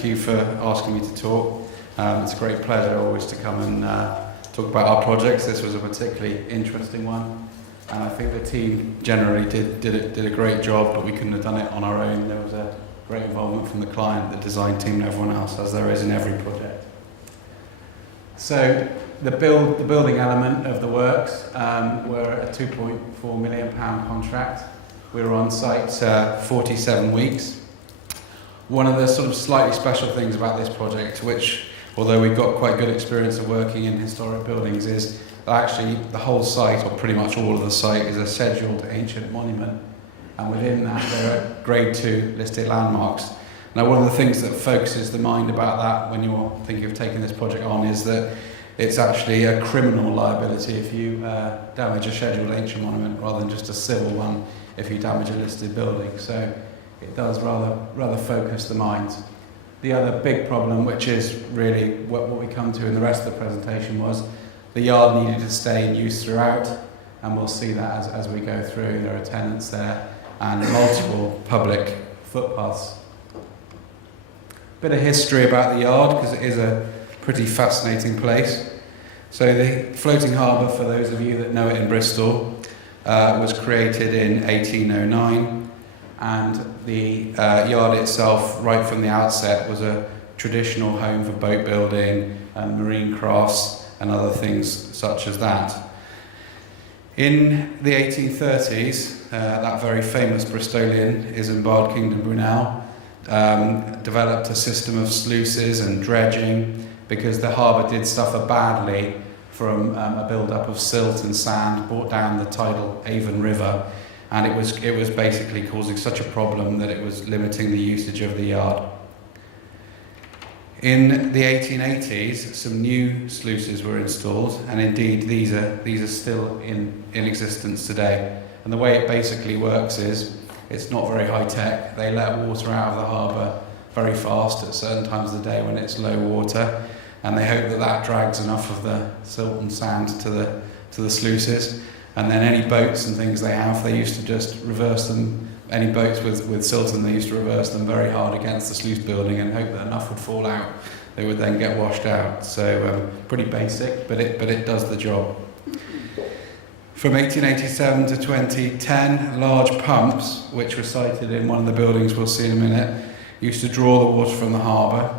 thank you for asking me to talk. It's a great pleasure always to come and talk about our projects. This was a particularly interesting one, and I think the team generally did a great job, but we couldn't have done it on our own. There was a great involvement from the client, the design team, and everyone else, as there is in every project. So the building element of the works were a £2.4 million contract. We were on site 47 weeks. One of the sort of slightly special things about this project, which, although we've got quite good experience of working in historic buildings, is that actually the whole site, or pretty much all of the site, is a scheduled ancient monument. And within that, there are Grade 2 listed landmarks. Now, one of the things that focuses the mind about that when you're thinking of taking this project on is that it's actually a criminal liability if you damage a scheduled ancient monument rather than just a civil one if you damage a listed building. So it does rather focus the mind. The other big problem, which is really what we come to in the rest of the presentation, was the yard needed to stay in use throughout, and we'll see that as we go through. There are tenants there and multiple public footpaths. Bit of history about the yard, because it is a pretty fascinating place. So the floating harbour, for those of you that know it in Bristol, was created in 1809, and the yard itself, right from the outset, was a traditional home for boat building and marine crafts and other things such as that. In the 1830s, that very famous Bristolian, Isambard Kingdom Brunel, developed a system of sluices and dredging because the harbour did suffer badly from a build-up of silt and sand brought down the tidal Avon River, and it was basically causing such a problem that it was limiting the usage of the yard. In the 1880s, some new sluices were installed, and indeed these are still in existence today. And the way it basically works is it's not very high tech. They let water out of the harbour very fast at certain times of the day when it's low water, and they hope that drags enough of the silt and sand to the sluices. And then any boats and things they have, they used to just reverse them. Any boats with silt in, they used to reverse them very hard against the sluice building and hope that enough would fall out. They would then get washed out. So pretty basic, but it does the job. From 1887 to 2010, large pumps, which were sited in one of the buildings we'll see in a minute, used to draw the water from the harbour,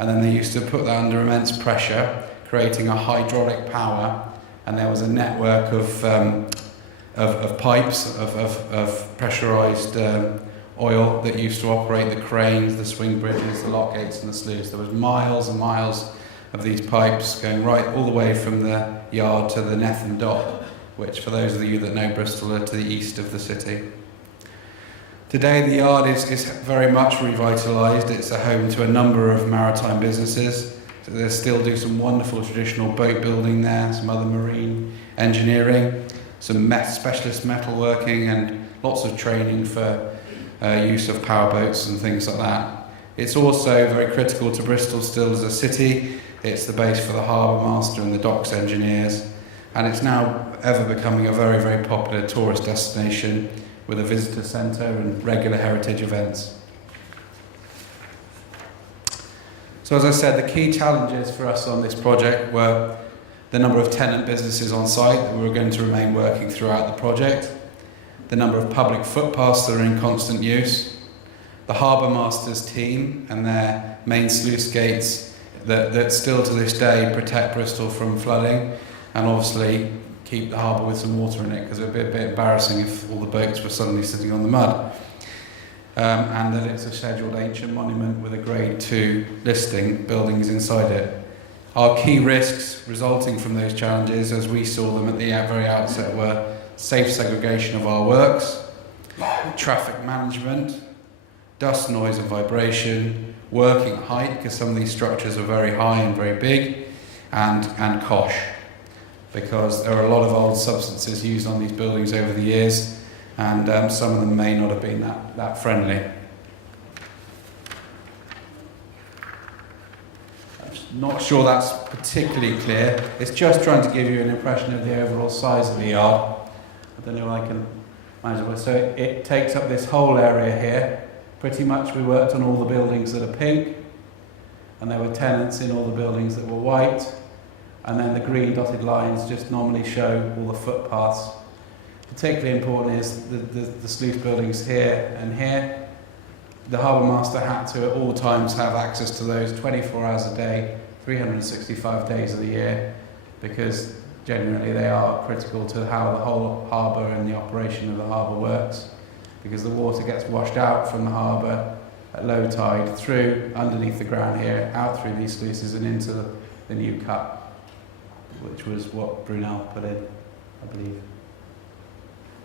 and then they used to put that under immense pressure, creating a hydraulic power, and there was a network of pipes of pressurised oil that used to operate the cranes, the swing bridges, the lock gates and the sluice. There was miles and miles of these pipes going right all the way from the yard to the Nethen dock, which, for those of you that know Bristol, are to the east of the city. Today the yard is very much revitalised. It's a home to a number of maritime businesses. So they still do some wonderful traditional boat building there, some other marine engineering, some specialist metalworking, and lots of training for use of powerboats and things like that. It's also very critical to Bristol still as a city. It's the base for the harbour master and the docks engineers, and it's now ever becoming a very, very popular tourist destination with a visitor centre and regular heritage events. So as I said, the key challenges for us on this project were the number of tenant businesses on site that we were going to remain working throughout the project, the number of public footpaths that are in constant use, the harbour master's team and their main sluice gates that still to this day protect Bristol from flooding, and obviously keep the harbour with some water in it, because it would be a bit embarrassing if all the boats were suddenly sitting on the mud. And that it's a scheduled ancient monument with a Grade 2 listing, buildings inside it. Our key risks resulting from those challenges, as we saw them at the very outset, were safe segregation of our works, traffic management, dust, noise and vibration, working at height, because some of these structures are very high and very big, and cosh, because there are a lot of old substances used on these buildings over the years, and some of them may not have been that friendly. I'm not sure that's particularly clear. It's just trying to give you an impression of the overall size of the yard. I don't know if I can manage it. So it takes up this whole area here. Pretty much we worked on all the buildings that are pink. and there were tenants in all the buildings that were white, and then the green dotted lines just normally show all the footpaths. Particularly important is the sluice buildings here and here. The harbour master had to at all times have access to those 24 hours a day, 365 days of the year, because genuinely they are critical to how the whole harbour and the operation of the harbour works, because the water gets washed out from the harbour at low tide through underneath the ground here, out through these sluices and into the new cut, which was what Brunel put in, I believe.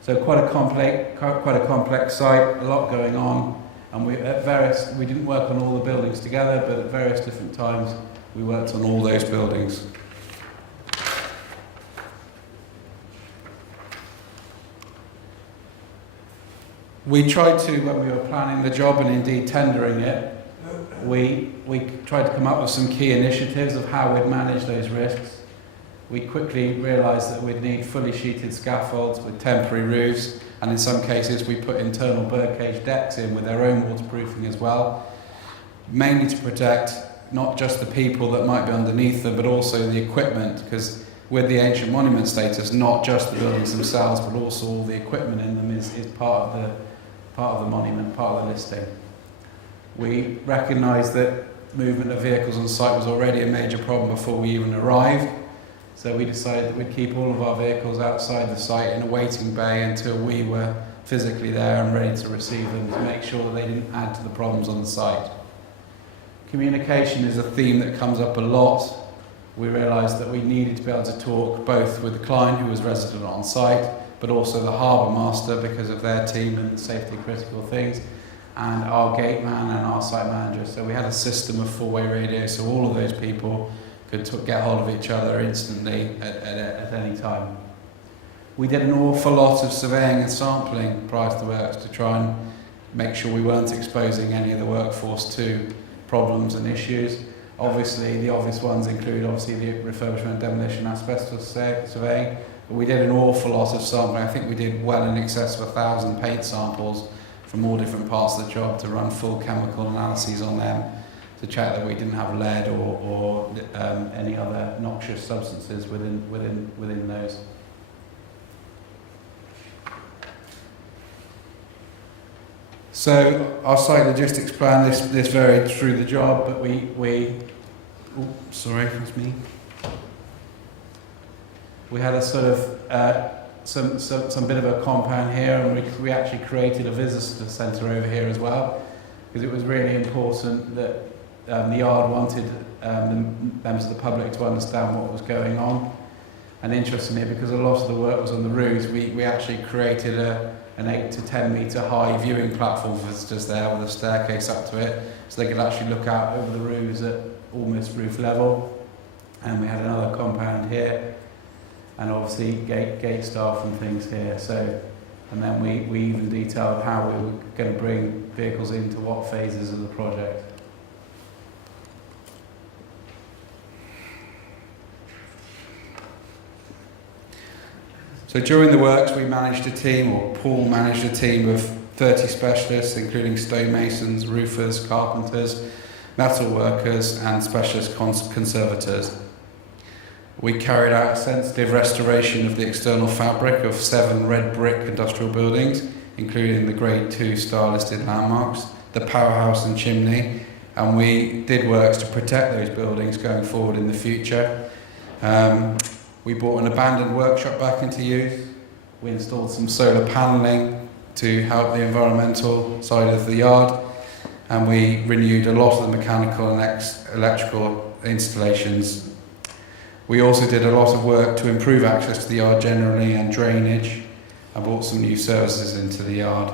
So quite a complex site, a lot going on, and we didn't work on all the buildings together, but at various different times we worked on all those buildings. We tried to, when we were planning the job and indeed tendering it, we tried to come up with some key initiatives of how we'd manage those risks. We quickly realised that we'd need fully sheeted scaffolds with temporary roofs, and in some cases we put internal birdcage decks in with their own waterproofing as well, mainly to protect not just the people that might be underneath them, but also the equipment, because with the ancient monument status, not just the buildings themselves, but also all the equipment in them is part of the monument, part of the listing. We recognised that movement of vehicles on site was already a major problem before we even arrived, so we decided that we'd keep all of our vehicles outside the site in a waiting bay until we were physically there and ready to receive them, to make sure that they didn't add to the problems on the site. Communication is a theme that comes up a lot. We realised that we needed to be able to talk both with the client who was resident on site, but also the harbour master because of their team and safety critical things, and our gate man and our site manager. So we had a system of four-way radio, so all of those people could get hold of each other instantly at any time. We did an awful lot of surveying and sampling prior to the works to try and make sure we weren't exposing any of the workforce to problems and issues. Obviously, the obvious ones include the refurbishment, demolition, asbestos surveying, but we did an awful lot of sampling. I think we did well in excess of 1,000 paint samples from all different parts of the job to run full chemical analyses on them to check that we didn't have lead or any other noxious substances within those. So our site logistics plan, this varied through the job, but sorry, that's me. We had a sort of some bit of a compound here, and we actually created a visitor centre over here as well, because it was really important that the yard wanted the members of the public to understand what was going on. And interestingly, because a lot of the work was on the roofs, we actually created an 8 to 10 metre high viewing platform for visitors there with a staircase up to it, so they could actually look out over the roofs at almost roof level. And we had another compound here, and obviously gate staff and things here. So, and then we even detailed how we were going to bring vehicles into what phases of the project. So during the works, we managed a team, or Paul managed a team of 30 specialists, including stonemasons, roofers, carpenters, metal workers, and specialist conservators. We carried out sensitive restoration of the external fabric of 7 red brick industrial buildings, including the Grade 2 star listed landmarks, the powerhouse and chimney, and we did works to protect those buildings going forward in the future. We brought an abandoned workshop back into use. We installed some solar panelling to help the environmental side of the yard, and we renewed a lot of the mechanical and electrical installations. We also did a lot of work to improve access to the yard generally and drainage, and brought some new services into the yard.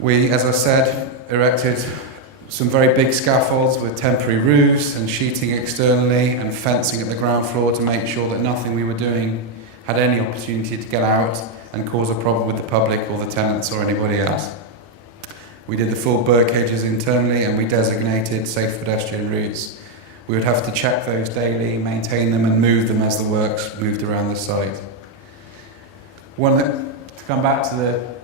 We, as I said, erected some very big scaffolds with temporary roofs and sheeting externally and fencing at the ground floor to make sure that nothing we were doing had any opportunity to get out and cause a problem with the public or the tenants or anybody else. We did the full bird cages internally, and we designated safe pedestrian routes. We would have to check those daily, maintain them and move them as the works moved around the site. To come back to the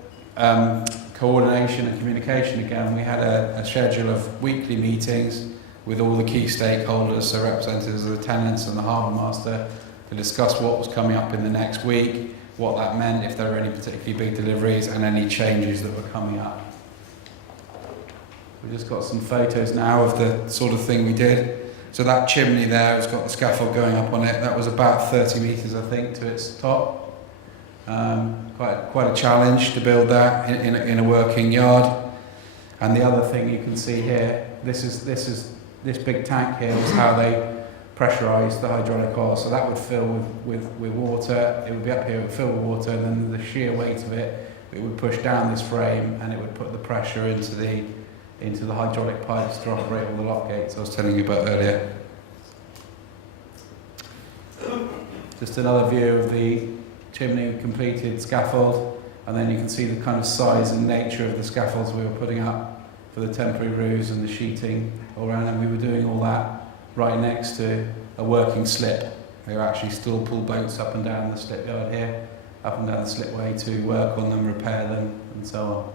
coordination and communication again. We had a schedule of weekly meetings with all the key stakeholders, so representatives of the tenants and the harbour master, to discuss what was coming up in the next week, what that meant, if there were any particularly big deliveries, and any changes that were coming up. We've just got some photos now of the sort of thing we did. So that chimney there has got the scaffold going up on it. That was about 30 metres, I think, to its top. Quite a challenge to build that in a working yard. And the other thing you can see here, this big tank here was how they pressurised the hydraulic oil. So that would fill with water. It would be up here, it would fill with water, and then the sheer weight of it would push down this frame, and it would put the pressure into the hydraulic pipes to operate all the lock gates I was telling you about earlier. Just another view of the chimney completed scaffold, and then you can see the kind of size and nature of the scaffolds we were putting up for the temporary roofs and the sheeting all around, and we were doing all that right next to a working slip. We actually still pull boats up and down the slip yard here, up and down the slipway to work on them, repair them, and so on.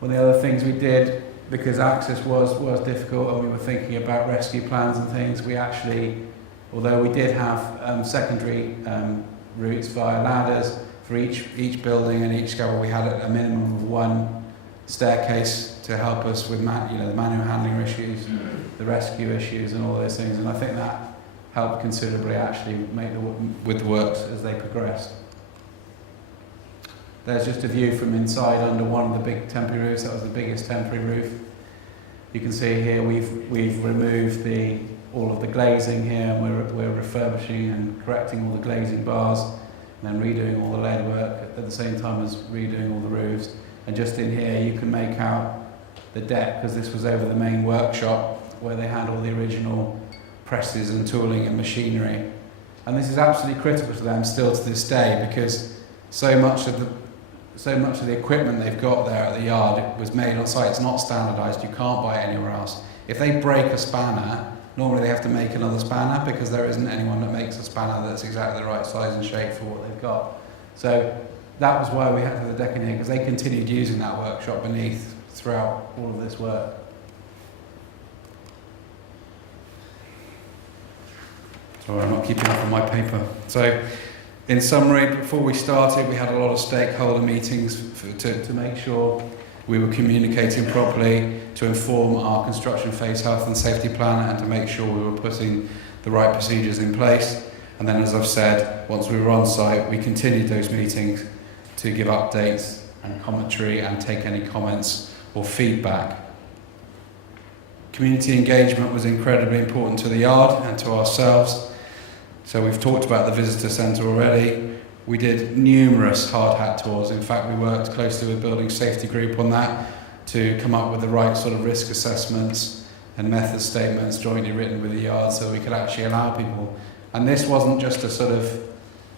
One of the other things we did, because access was difficult and we were thinking about rescue plans and things, we actually, although we did have secondary routes via ladders for each building and each scaffold, we had a minimum of one staircase to help us with the manual handling issues, the rescue issues and all those things, and I think that helped considerably actually with the works as they progressed. There's just a view from inside under one of the big temporary roofs. That was the biggest temporary roof. You can see here we've removed all of the glazing here, and we're refurbishing and correcting all the glazing bars, and then redoing all the lead work at the same time as redoing all the roofs. And just in here you can make out the deck, because this was over the main workshop where they had all the original presses and tooling and machinery. And this is absolutely critical to them still to this day, because so much of the equipment they've got there at the yard was made on site. It's not standardised. You can't buy it anywhere else. If they break a spanner, normally they have to make another spanner, because there isn't anyone that makes a spanner that's exactly the right size and shape for what they've got. So that was why we had to have the deck in here, because they continued using that workshop beneath throughout all of this work. Sorry, I'm not keeping up on my paper. So, in summary, before we started, we had a lot of stakeholder meetings to make sure we were communicating properly, to inform our construction phase health and safety plan, and to make sure we were putting the right procedures in place. And then, as I've said, once we were on site, we continued those meetings to give updates and commentary and take any comments or feedback. Community engagement was incredibly important to the yard and to ourselves. So we've talked about the visitor centre already. We did numerous hard hat tours. In fact, we worked closely with Building Safety Group on that to come up with the right sort of risk assessments and method statements jointly written with the yard, so we could actually allow people. And this wasn't just a sort of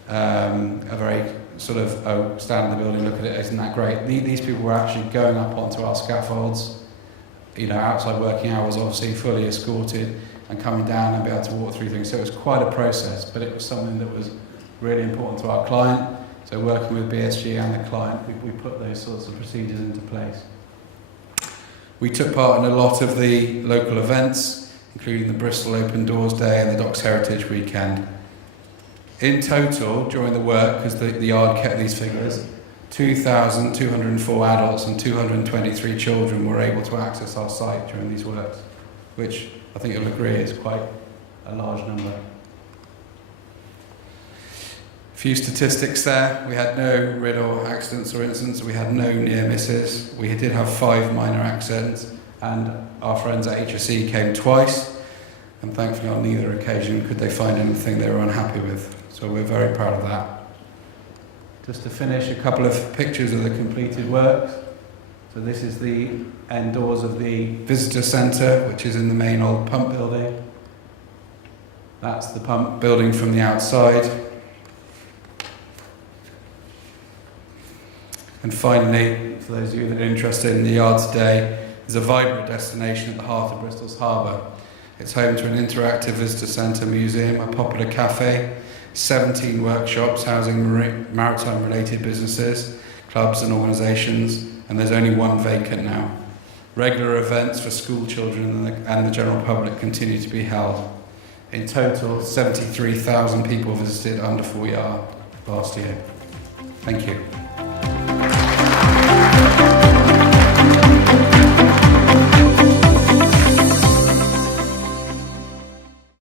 a very sort of, oh, stand in the building, look at it, isn't that great? These people were actually going up onto our scaffolds, outside working hours, obviously fully escorted, and coming down and be able to walk through things. So it was quite a process, but it was something that was really important to our client. So working with BSG and the client, we put those sorts of procedures into place. We took part in a lot of the local events, including the Bristol Open Doors Day and the Docks Heritage Weekend. In total, during the work, because the yard kept these figures, 2,204 adults and 223 children were able to access our site during these works, which I think you'll agree is quite a large number. A few statistics there. We had no RIDDOR accidents or incidents. We had no near misses. We did have 5 minor accidents, and our friends at HSE came twice, and thankfully on neither occasion could they find anything they were unhappy with. So we're very proud of that. Just to finish, a couple of pictures of the completed works. So this is the end doors of the visitor centre, which is in the main old pump building. That's the pump building from the outside. And finally, for those of you that are interested in the yard today, there's a vibrant destination at the heart of Bristol's harbour. It's home to an interactive visitor centre, museum, a popular cafe, 17 workshops housing maritime-related businesses, clubs and organisations, and there's only one vacant now. Regular events for school children and the general public continue to be held. In total, 73,000 people visited Underfall last year. Thank you.